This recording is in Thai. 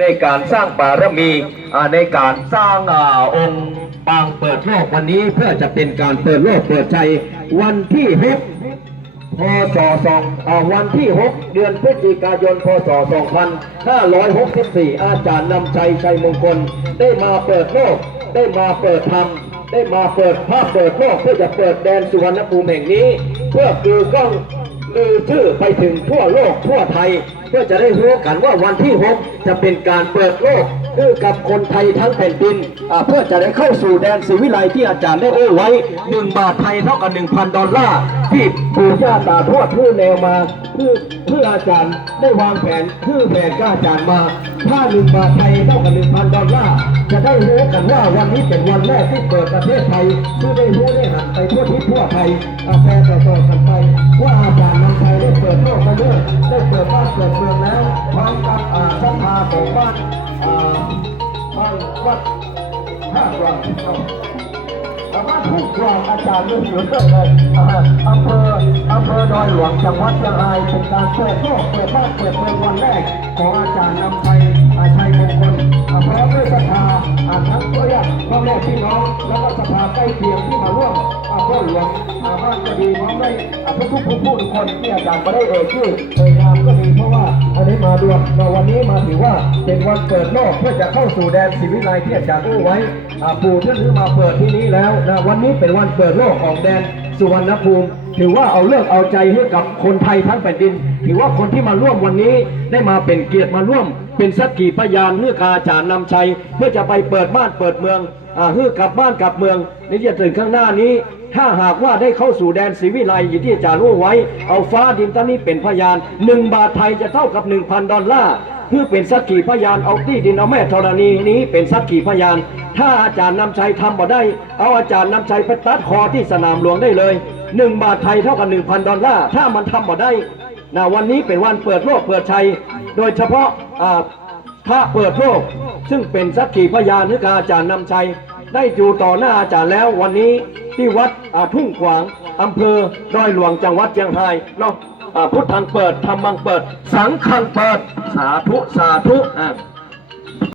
ในการสร้างบารมีในการสร้างองค์ปางเปิดโลกวันนี้เพื่อจะเป็นการเปิดโลกเปิดใจวันที่หกพศสองวันที่ 6 เดือนพฤศจิกายน พศ 2564 อาจารย์นำชัยชัยมงคล ได้มาเปิดโลก ได้มาเปิดธรรม ได้มาเปิดภาพเปิดโลกเพื่อจะเปิดแดนสุวรรณภูมิแห่งนี้ เพื่อคือกล้อง ลือชื่อไปถึงทั่วโลกทั่วไทย เพื่อจะได้รู้กันว่าวันที่6จะเป็นการเปิดโลกคือกับคนไทยทั้งแผ่นดินเพื่อจะได้เข้าสู่แดนศรีวิไลที่อาจารย์ได้เอ่ยไว้1บาทไทยเท่ากับ1,000ดอลลาร์ที่ปู่ย่าตาทวดผู้แนวมาเพื่อเพื่ออาจารย์ได้วางแผนเพื่อแผนก็อาจารย์มา ถ้า1บาทไทยเท่ากับ1,000ดอลลาร์จะได้รู้กันว่าวันนี้เป็นวันแรกที่เปิดประเทศไทยเพื่อได้รู้ได้หันไปทั่ว ไทยอาแชร์ต่อๆกันไปว่าอาจารย์นำไทยได้เปิดโลกมาเยอะได้เปิดบ้านเปิดเมืองแล้วพร้อมกับอ่าศรัทธาของบ้านอ่าบ้านวัดท่ากลางครับสามารถถูกกรองอาจารย์เรื่องเยอะเลยอำเภออำเภอดอยหลวงจังหวัดเชียงรายเป็นการเปิดโลกเปิดบ้านเปิดเมืองวันแรกของอาจารย์นำไทยอาชัยมงคลพร้อมด้วยสภาทั้งตัวอย่างพ่อแม่พี่น้องแล้วก็สภาใกล้เคียงที่มาร่วม อ่าพ่อหลวงอาบ้านก็ดีพร้อมด้อาทุกผู้ผู้ทุกคนที่อาจารย์ก็ได้เอ่ยชื่อเอ่ยนามก็ดีเพราะว่าอันนี้มาดวนในวันนี้มาถือว่าเป็นวันเปิดโลกเพื่อจะเข้าสู่แดนศิวิไลที่อาจารย์อู้ไว้ปู่ท่านซื้อมาเปิดที่นี้แล้วนะวันนี้เป็นวันเปิดโลกของแดนสุวรรณภูมิถือว่าเอาเลือกเอาใจให้กับคนไทยทั้งแผ่นดิน ถือว่าคนที่มาร่วมวันนี้ได้มาเป็นเกียรติมาร่วม เป็นสักขีพยานเพื่อกาจารย์นำชัย เพื่อจะไปเปิดบ้านเปิดเมืองอ่าเพื่อกลับบ้านกลับเมืองในี่จะถึงข้างหน้านี้ ถ้าหากว่าได้เข้าสู่แดนศรีวิไลอย่างที่อาจารย์รู้ไว้ เอาฟ้าดินตอนนี้เป็นพยานหนึ่งบาทไทยจะเท่ากับ 1,000 ดอลลาร์เพื่อเป็นสักขีพยานเอาที่ดินเอาแม่ธรณีนี้เป็นสักขีพยาน ถ้าอาจารย์นำชัยทำบ่ได้ เอาอาจารย์นำชัยไปตัดคอที่สนามหลวงได้เลยหนึ่งบาทไทยเท่ากับ 1,000 ดอลลาร์ถ้ามันทำบ่ได้นะวันนี้เป็นวันเปิดโลกเปิดชัย โดยเฉพาะอ่าพระเปิดโลก ซึ่งเป็นสักขีพยานหรือการอาจารย์นำชัย ได้อยู่ต่อหน้าอาจารย์แล้ววันนี้ที่วัดอาทุ่งขวางอำเภอดอยหลวงจังหวัดเชียงรายเนาะอาพุทธังเปิดธรรมังเปิด สังฆังเปิด สาธุสาธุอ่า